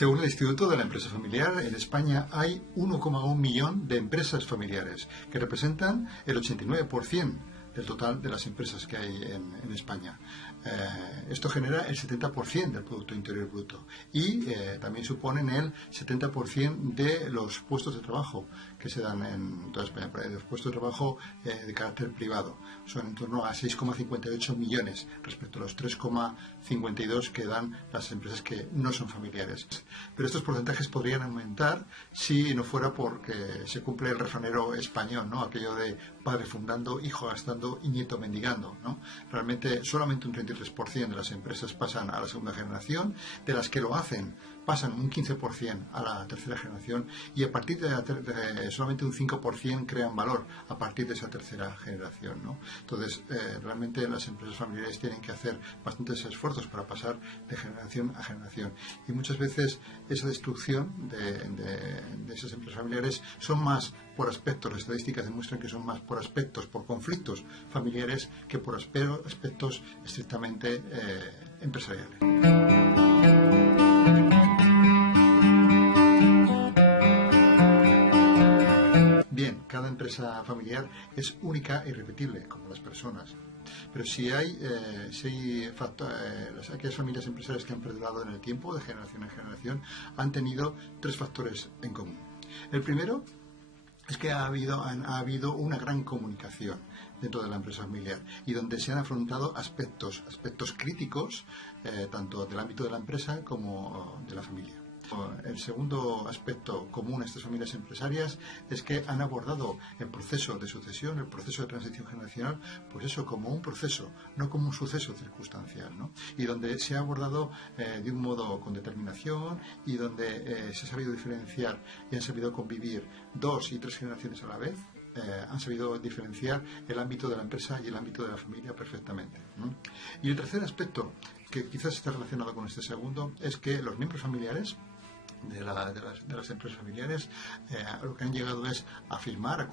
Según el Instituto de la Empresa Familiar, en España hay 1,1 millón de empresas familiares, que representan el 89% del total de las empresas que hay en España. Esto genera el 70% del Producto Interior Bruto y también suponen el 70% de los puestos de trabajo que se dan en toda España, los puestos de trabajo de carácter privado. Son en torno a 6,58 millones respecto a los 3,52 que dan las empresas que no son familiares. Pero estos porcentajes podrían aumentar si no fuera porque se cumple el refranero español, ¿no? Aquello de padre fundando, hijo gastando y nieto mendigando, ¿no? Realmente solamente un 33% de las empresas pasan a la segunda generación, de las que lo hacen pasan un 15% a la tercera generación y a partir de solamente un 5% crean valor a partir de esa tercera generación, ¿no? Entonces, realmente las empresas familiares tienen que hacer bastantes esfuerzos para pasar de generación a generación y muchas veces esa destrucción de esas empresas familiares son más por aspectos, las estadísticas demuestran que son más por aspectos, por conflictos familiares que por aspectos estrictamente empresariales. Bien, cada empresa familiar es única e irrepetible, como las personas. Pero si hay aquellas familias empresariales que han perdurado en el tiempo, de generación en generación, han tenido tres factores en común. El primero es que ha habido una gran comunicación dentro de la empresa familiar y donde se han afrontado aspectos críticos, tanto del ámbito de la empresa como de la familia. El segundo aspecto común a estas familias empresarias es que han abordado el proceso de sucesión, el proceso de transición generacional, pues eso como un proceso, no como un suceso circunstancial, ¿no? Y donde se ha abordado de un modo con determinación y donde se ha sabido diferenciar y han sabido convivir 2 y 3 generaciones a la vez. Han sabido diferenciar el ámbito de la empresa y el ámbito de la familia perfectamente, ¿no? Y el tercer aspecto, que quizás está relacionado con este segundo, es que los miembros familiares de las empresas familiares lo que han llegado es a firmar, a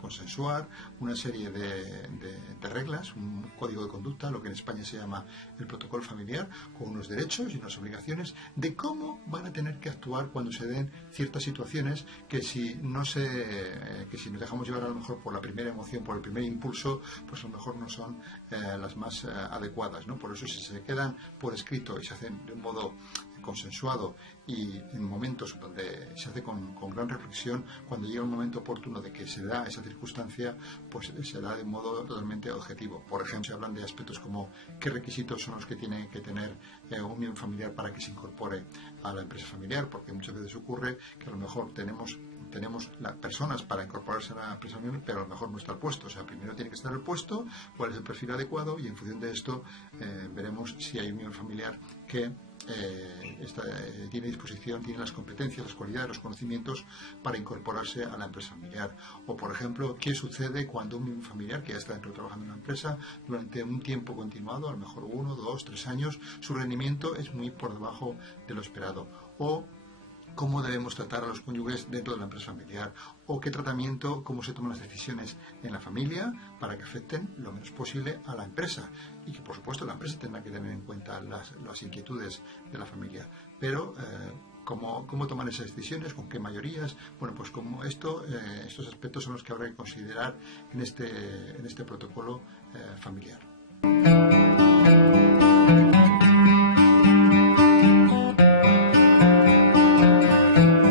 consensuar una serie de reglas, un código de conducta, lo que en España se llama el protocolo familiar, con unos derechos y unas obligaciones de cómo van a tener que actuar cuando se den ciertas situaciones que si nos dejamos llevar a lo mejor por la primera emoción, por el primer impulso, pues a lo mejor no son las más adecuadas, ¿no? Por eso si se quedan por escrito y se hacen de un modo consensuado y en momentos donde se hace con gran reflexión, cuando llega un momento oportuno de que se da esa circunstancia, pues se da de modo totalmente objetivo. Por ejemplo, se hablan de aspectos como qué requisitos son los que tiene que tener un miembro familiar para que se incorpore a la empresa familiar, porque muchas veces ocurre que a lo mejor tenemos las personas para incorporarse a la empresa familiar, pero a lo mejor no está el puesto. O sea, primero tiene que estar el puesto, cuál es el perfil adecuado y en función de esto veremos si hay un miembro familiar que tiene disposición, tiene las competencias, las cualidades, los conocimientos para incorporarse a la empresa familiar. O, por ejemplo, ¿qué sucede cuando un miembro familiar que ya está dentro trabajando en la empresa durante un tiempo continuado, a lo mejor 1, 2, 3 años, su rendimiento es muy por debajo de lo esperado? O cómo debemos tratar a los cónyuges dentro de la empresa familiar, o qué tratamiento, cómo se toman las decisiones en la familia para que afecten lo menos posible a la empresa y que por supuesto la empresa tendrá que tener en cuenta las inquietudes de la familia, pero ¿cómo tomar esas decisiones? ¿Con qué mayorías? Bueno, pues como estos aspectos son los que habrá que considerar en este protocolo familiar.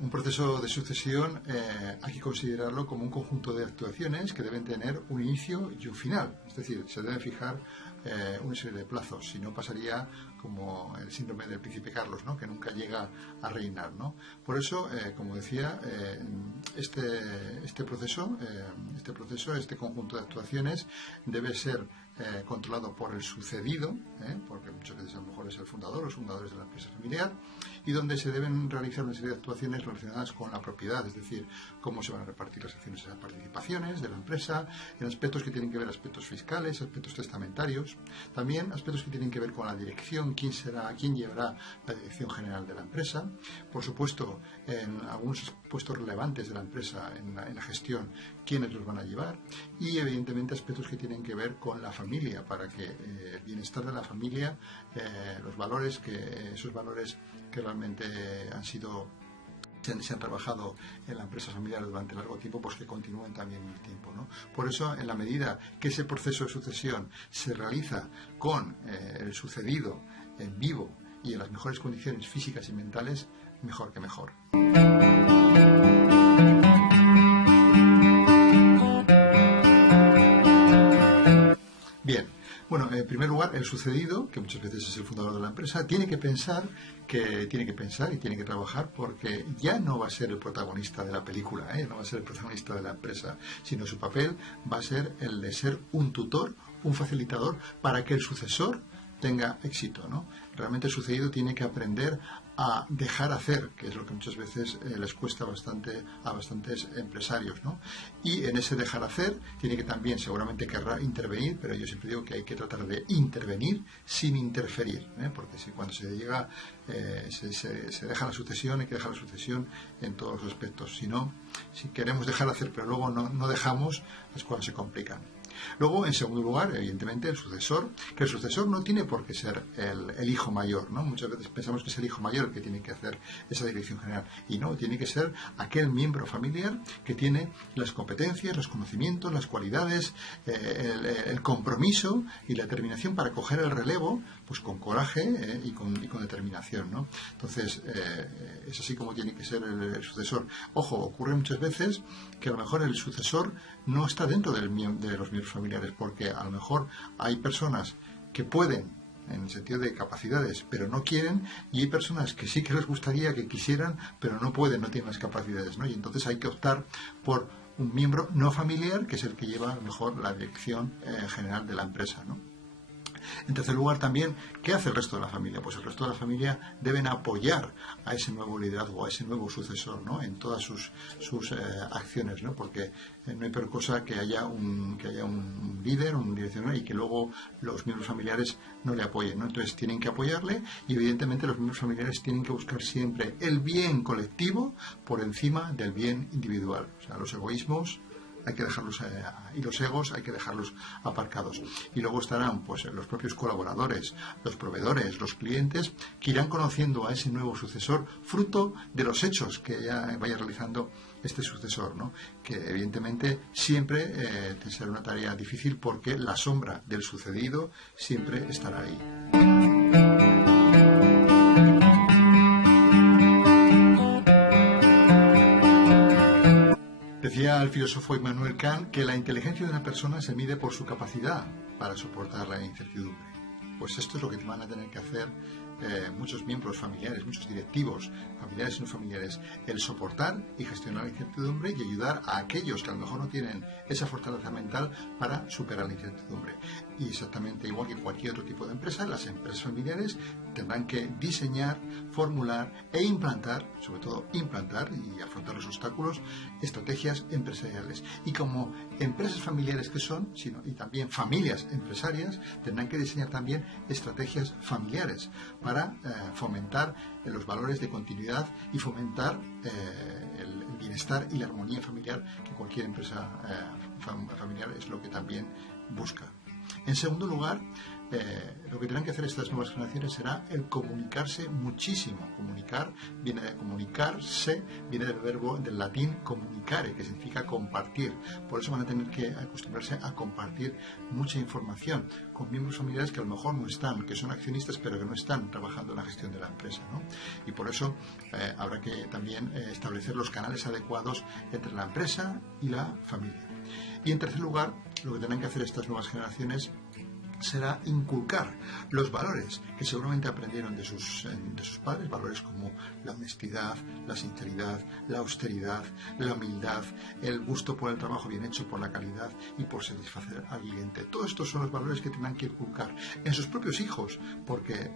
Un proceso de sucesión hay que considerarlo como un conjunto de actuaciones que deben tener un inicio y un final. Es decir, se deben fijar una serie de plazos, si no pasaría como el síndrome del príncipe Carlos, ¿no? Que nunca llega a reinar, ¿no? Por eso, como decía, este conjunto de actuaciones debe ser controlado por el sucedido, porque muchas veces a lo mejor es el fundador, los fundadores de la empresa familiar, y donde se deben realizar una serie de actuaciones relacionadas con la propiedad, es decir, cómo se van a repartir las acciones y las participaciones de la empresa, en aspectos que tienen que ver aspectos fiscales, aspectos testamentarios, también aspectos que tienen que ver con la dirección, quién llevará la dirección general de la empresa. Por supuesto, en algunos puestos relevantes de la empresa en la gestión, quiénes los van a llevar, y evidentemente aspectos que tienen que ver con la familia, para que el bienestar de la familia, esos valores que realmente se han trabajado en la empresa familiar durante largo tiempo, pues que continúen también el tiempo, ¿no? Por eso, en la medida que ese proceso de sucesión se realiza con el sucedido en vivo y en las mejores condiciones físicas y mentales, mejor que mejor. Bien, bueno, en primer lugar, el sucedido, que muchas veces es el fundador de la empresa, tiene que pensar y tiene que trabajar, porque ya no va a ser el protagonista de la película, no va a ser el protagonista de la empresa, sino su papel va a ser el de ser un tutor, un facilitador, para que el sucesor tenga éxito, ¿no? Realmente el sucedido tiene que aprender a dejar hacer, que es lo que muchas veces les cuesta bastante a bastantes empresarios, ¿no? Y en ese dejar hacer tiene que también, seguramente querrá intervenir, pero yo siempre digo que hay que tratar de intervenir sin interferir, porque si cuando se llega se deja la sucesión, hay que dejar la sucesión en todos los aspectos. Si no, si queremos dejar hacer pero luego no dejamos, las cosas se complican. Luego, en segundo lugar, evidentemente, el sucesor, que el sucesor no tiene por qué ser el hijo mayor, ¿no? Muchas veces pensamos que es el hijo mayor el que tiene que hacer esa dirección general, y no, tiene que ser aquel miembro familiar que tiene las competencias, los conocimientos, las cualidades, el compromiso y la determinación para coger el relevo, pues con coraje y con determinación, ¿no? Entonces, es así como tiene que ser el sucesor. Ojo, ocurre muchas veces que a lo mejor el sucesor no está dentro de los miembros familiares, porque a lo mejor hay personas que pueden, en el sentido de capacidades, pero no quieren, y hay personas que sí que les gustaría, que quisieran, pero no pueden, no tienen las capacidades, ¿no? Y entonces hay que optar por un miembro no familiar, que es el que lleva a lo mejor la dirección general de la empresa, ¿no? En tercer lugar, también, ¿qué hace el resto de la familia? Pues el resto de la familia deben apoyar a ese nuevo liderazgo, a ese nuevo sucesor, ¿no? En todas sus acciones, ¿no? Porque no hay peor cosa que haya un líder, un direccional, y que luego los miembros familiares no le apoyen, ¿no? Entonces tienen que apoyarle, y evidentemente los miembros familiares tienen que buscar siempre el bien colectivo por encima del bien individual. O sea, los egoísmos hay que dejarlos y los egos hay que dejarlos aparcados. Y luego estarán pues los propios colaboradores, los proveedores, los clientes, que irán conociendo a ese nuevo sucesor fruto de los hechos que ya vaya realizando este sucesor, ¿no? Que evidentemente siempre será una tarea difícil, porque la sombra del sucedido siempre estará ahí. Decía el filósofo Immanuel Kant que la inteligencia de una persona se mide por su capacidad para soportar la incertidumbre. Pues esto es lo que van a tener que hacer muchos miembros familiares, muchos directivos, familiares y no familiares, el soportar y gestionar la incertidumbre y ayudar a aquellos que a lo mejor no tienen esa fortaleza mental para superar la incertidumbre. Y exactamente igual que cualquier otro tipo de empresa, las empresas familiares tendrán que diseñar, formular e implantar, sobre todo implantar y afrontar los obstáculos, estrategias empresariales. Y como empresas familiares que son, y también familias empresarias, tendrán que diseñar también estrategias familiares para fomentar los valores de continuidad y fomentar el bienestar y la armonía familiar, que cualquier empresa familiar es lo que también busca. En segundo lugar, lo que tendrán que hacer estas nuevas generaciones será el comunicarse muchísimo. Comunicar viene de comunicarse, viene del verbo del latín comunicare, que significa compartir. Por eso van a tener que acostumbrarse a compartir mucha información con miembros familiares que a lo mejor no están, que son accionistas, pero que no están trabajando en la gestión de la empresa, ¿no? Y por eso habrá que también establecer los canales adecuados entre la empresa y la familia. Y en tercer lugar, lo que tendrán que hacer estas nuevas generaciones será inculcar los valores que seguramente aprendieron de sus padres, valores como la honestidad, la sinceridad, la austeridad, la humildad, el gusto por el trabajo bien hecho, por la calidad y por satisfacer al cliente. Todos estos son los valores que tendrán que inculcar en sus propios hijos, porque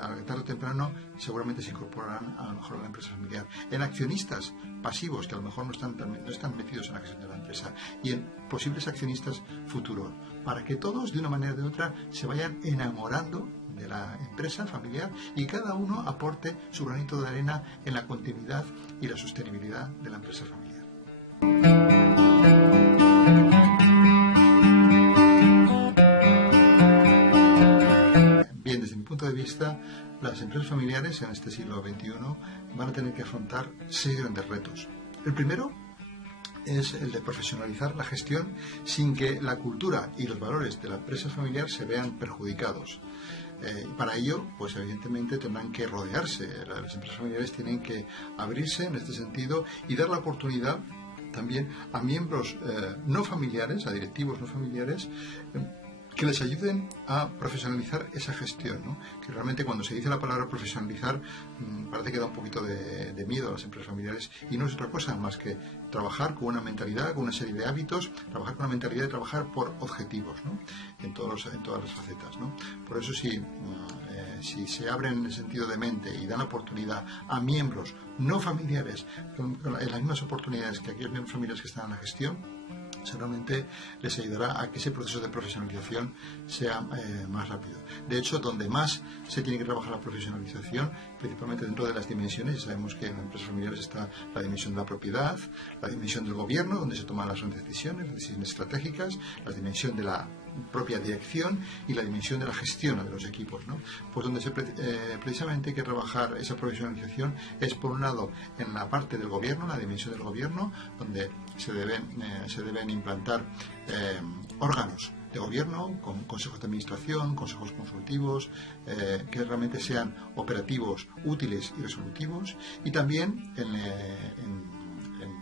tarde o temprano seguramente se incorporarán a lo mejor a la empresa familiar. En accionistas pasivos que a lo mejor no están metidos en la gestión de la empresa, y en posibles accionistas futuros, para que todos de una manera o de otra se vayan enamorando de la empresa familiar y cada uno aporte su granito de arena en la continuidad y la sostenibilidad de la empresa familiar. Bien, desde mi punto de vista, las empresas familiares en este siglo XXI van a tener que afrontar 6 grandes retos. El primero es el de profesionalizar la gestión sin que la cultura y los valores de la empresa familiar se vean perjudicados. Para ello, pues evidentemente tendrán que rodearse, las empresas familiares tienen que abrirse en este sentido y dar la oportunidad también a miembros no familiares, a directivos no familiares, que les ayuden a profesionalizar esa gestión, ¿no? Que realmente cuando se dice la palabra profesionalizar parece que da un poquito de miedo a las empresas familiares, y no es otra cosa más que trabajar con una mentalidad, con una serie de hábitos, trabajar con la mentalidad de trabajar por objetivos, ¿no? En todas las facetas, ¿no? Por eso si se abren en el sentido de mente y dan oportunidad a miembros no familiares en las mismas oportunidades que aquellos miembros familiares que están en la gestión, seguramente les ayudará a que ese proceso de profesionalización sea más rápido. De hecho, donde más se tiene que trabajar la profesionalización, principalmente dentro de las dimensiones, ya sabemos que en las empresas familiares está la dimensión de la propiedad, la dimensión del gobierno, donde se toman las decisiones estratégicas, la dimensión de la propia dirección y la dimensión de la gestión de los equipos, ¿no? Pues donde precisamente hay que trabajar esa profesionalización es, por un lado, en la parte del gobierno, la dimensión del gobierno, donde se deben implantar órganos de gobierno, con consejos de administración, consejos consultivos, que realmente sean operativos, útiles y resolutivos, y también en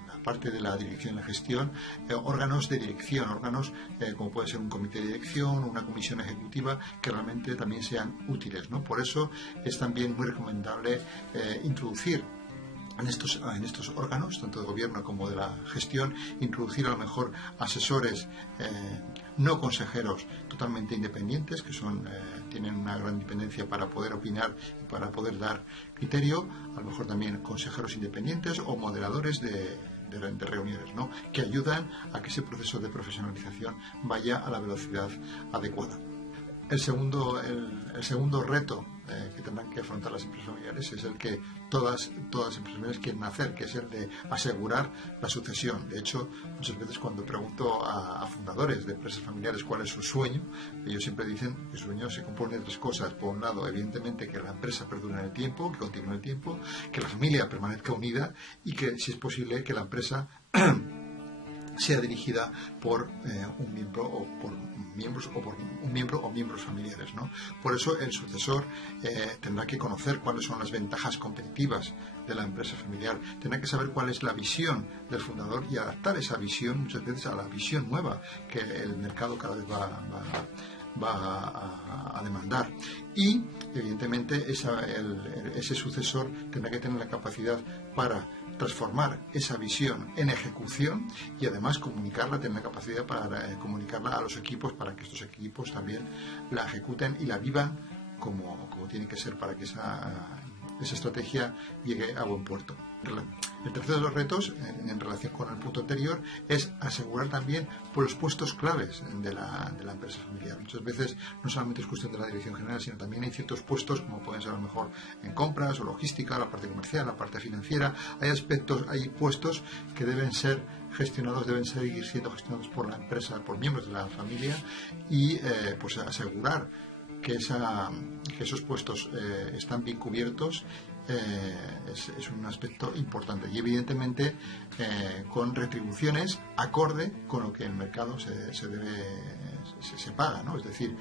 la parte de la dirección y la gestión, órganos de dirección, órganos como puede ser un comité de dirección, una comisión ejecutiva, que realmente también sean útiles, ¿no? Por eso es también muy recomendable introducir en estos órganos, tanto de gobierno como de la gestión, introducir a lo mejor asesores no consejeros totalmente independientes, que tienen una gran independencia para poder opinar y para poder dar criterio, a lo mejor también consejeros independientes o moderadores de reuniones, ¿no? Que ayudan a que ese proceso de profesionalización vaya a la velocidad adecuada. El segundo reto que tendrán que afrontar las empresas familiares es el que todas las empresas familiares quieren hacer, que es el de asegurar la sucesión. De hecho, muchas veces cuando pregunto a fundadores de empresas familiares cuál es su sueño, ellos siempre dicen que su sueño se compone de 3 cosas. Por un lado, evidentemente, que la empresa perdure en el tiempo, que continúe en el tiempo, que la familia permanezca unida y que, si es posible, que la empresa sea dirigida por un miembro o por miembros familiares, ¿no? Por eso el sucesor tendrá que conocer cuáles son las ventajas competitivas de la empresa familiar, tendrá que saber cuál es la visión del fundador y adaptar esa visión muchas veces a la visión nueva que el mercado cada vez va a demandar. Y evidentemente ese sucesor tendrá que tener la capacidad para transformar esa visión en ejecución y además tener la capacidad para comunicarla a los equipos, para que estos equipos también la ejecuten y la vivan como tiene que ser, para que esa estrategia llegue a buen puerto. El tercero de los retos, en relación con el punto anterior, es asegurar también por los puestos claves de la empresa familiar. Muchas veces no solamente es cuestión de la dirección general, sino también hay ciertos puestos, como pueden ser a lo mejor en compras o logística, la parte comercial, la parte financiera. Hay puestos que deben ser gestionados, deben seguir siendo gestionados por la empresa, por miembros de la familia, y pues asegurar que esos puestos están bien cubiertos es un aspecto importante, y evidentemente con retribuciones acorde con lo que el mercado se paga, ¿no? Es decir,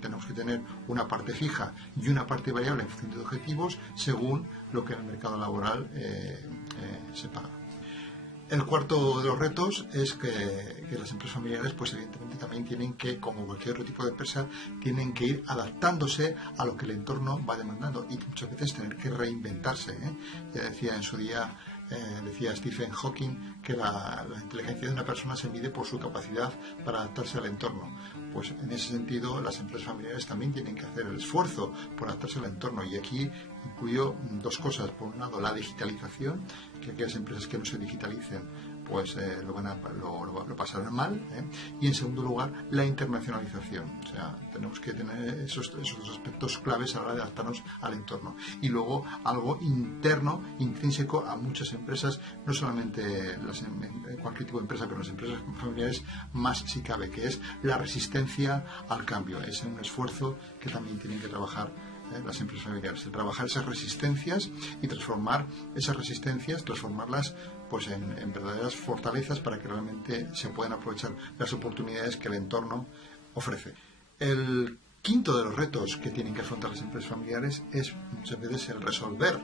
tenemos que tener una parte fija y una parte variable en función de objetivos según lo que en el mercado laboral se paga. El cuarto de los retos es que las empresas familiares, pues evidentemente también tienen que, como cualquier otro tipo de empresa, tienen que ir adaptándose a lo que el entorno va demandando y muchas veces tener que reinventarse, ¿eh? Ya decía en su día, decía Stephen Hawking, que la inteligencia de una persona se mide por su capacidad para adaptarse al entorno. pues en ese sentido las empresas familiares también tienen que hacer el esfuerzo por adaptarse al entorno, y aquí incluyo dos cosas. Por un lado, la digitalización, que aquellas empresas que no se digitalicen pues lo pasarán mal, y en segundo lugar la internacionalización. O sea, tenemos que tener esos dos aspectos claves a la hora de adaptarnos al entorno. Y luego algo interno, intrínseco a muchas empresas, no solamente cualquier tipo de empresa, pero las empresas familiares más si cabe, que es la resistencia al cambio. Es un esfuerzo que también tienen que trabajar las empresas familiares, de trabajar esas resistencias y transformar esas resistencias, transformarlas pues en verdaderas fortalezas para que realmente se puedan aprovechar las oportunidades que el entorno ofrece. El quinto de los retos que tienen que afrontar las empresas familiares es muchas veces el resolver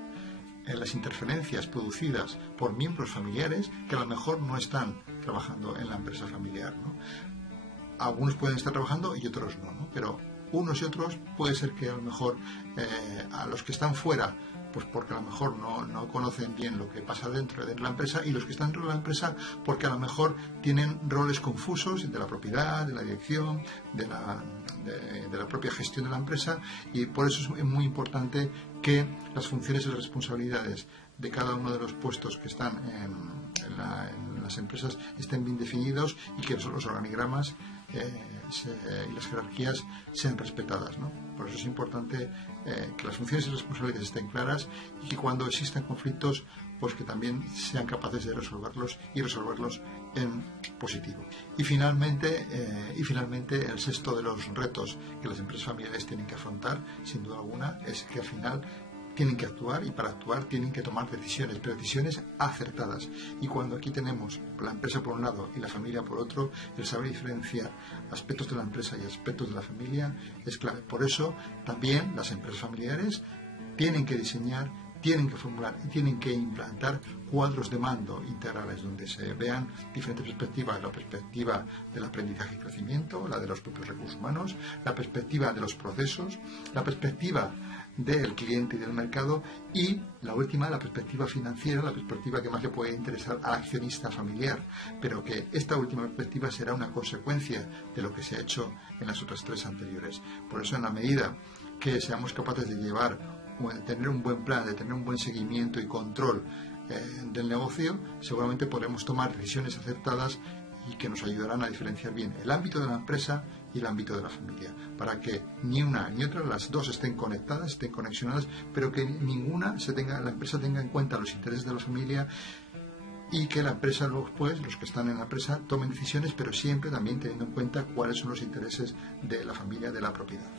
las interferencias producidas por miembros familiares que a lo mejor no están trabajando en la empresa familiar, ¿no? Algunos pueden estar trabajando y otros no, pero unos y otros puede ser que a lo mejor a los que están fuera, pues porque a lo mejor no conocen bien lo que pasa dentro de la empresa, y los que están dentro de la empresa porque a lo mejor tienen roles confusos de la propiedad, de la dirección, de la propia gestión de la empresa, y por eso es muy importante que las funciones y las responsabilidades de cada uno de los puestos que están en las empresas estén bien definidos y que los organigramas y las jerarquías sean respetadas, ¿no? Por eso es importante que las funciones y responsabilidades estén claras, y que cuando existan conflictos pues que también sean capaces de resolverlos y resolverlos en positivo. Y finalmente el sexto de los retos que las empresas familiares tienen que afrontar, sin duda alguna, es que al final tienen que actuar, y para actuar tienen que tomar decisiones, pero decisiones acertadas. Y cuando aquí tenemos la empresa por un lado y la familia por otro, el saber diferenciar aspectos de la empresa y aspectos de la familia es clave. Por eso también las empresas familiares tienen que diseñar, tienen que formular y tienen que implantar cuadros de mando integrales donde se vean diferentes perspectivas: la perspectiva del aprendizaje y crecimiento, la de los propios recursos humanos, la perspectiva de los procesos, la perspectiva del cliente y del mercado, y la última, la perspectiva financiera, la perspectiva que más le puede interesar al accionista familiar, pero que esta última perspectiva será una consecuencia de lo que se ha hecho en las otras tres anteriores. Por eso, en la medida que seamos capaces de de tener un buen plan, de tener un buen seguimiento y control del negocio, seguramente podremos tomar decisiones acertadas y que nos ayudarán a diferenciar bien el ámbito de la empresa y el ámbito de la familia, para que ni una ni otra, las dos estén conectadas, estén conexionadas, pero que la empresa tenga en cuenta los intereses de la familia, y que la empresa luego, pues, los que están en la empresa tomen decisiones, pero siempre también teniendo en cuenta cuáles son los intereses de la familia, de la propiedad.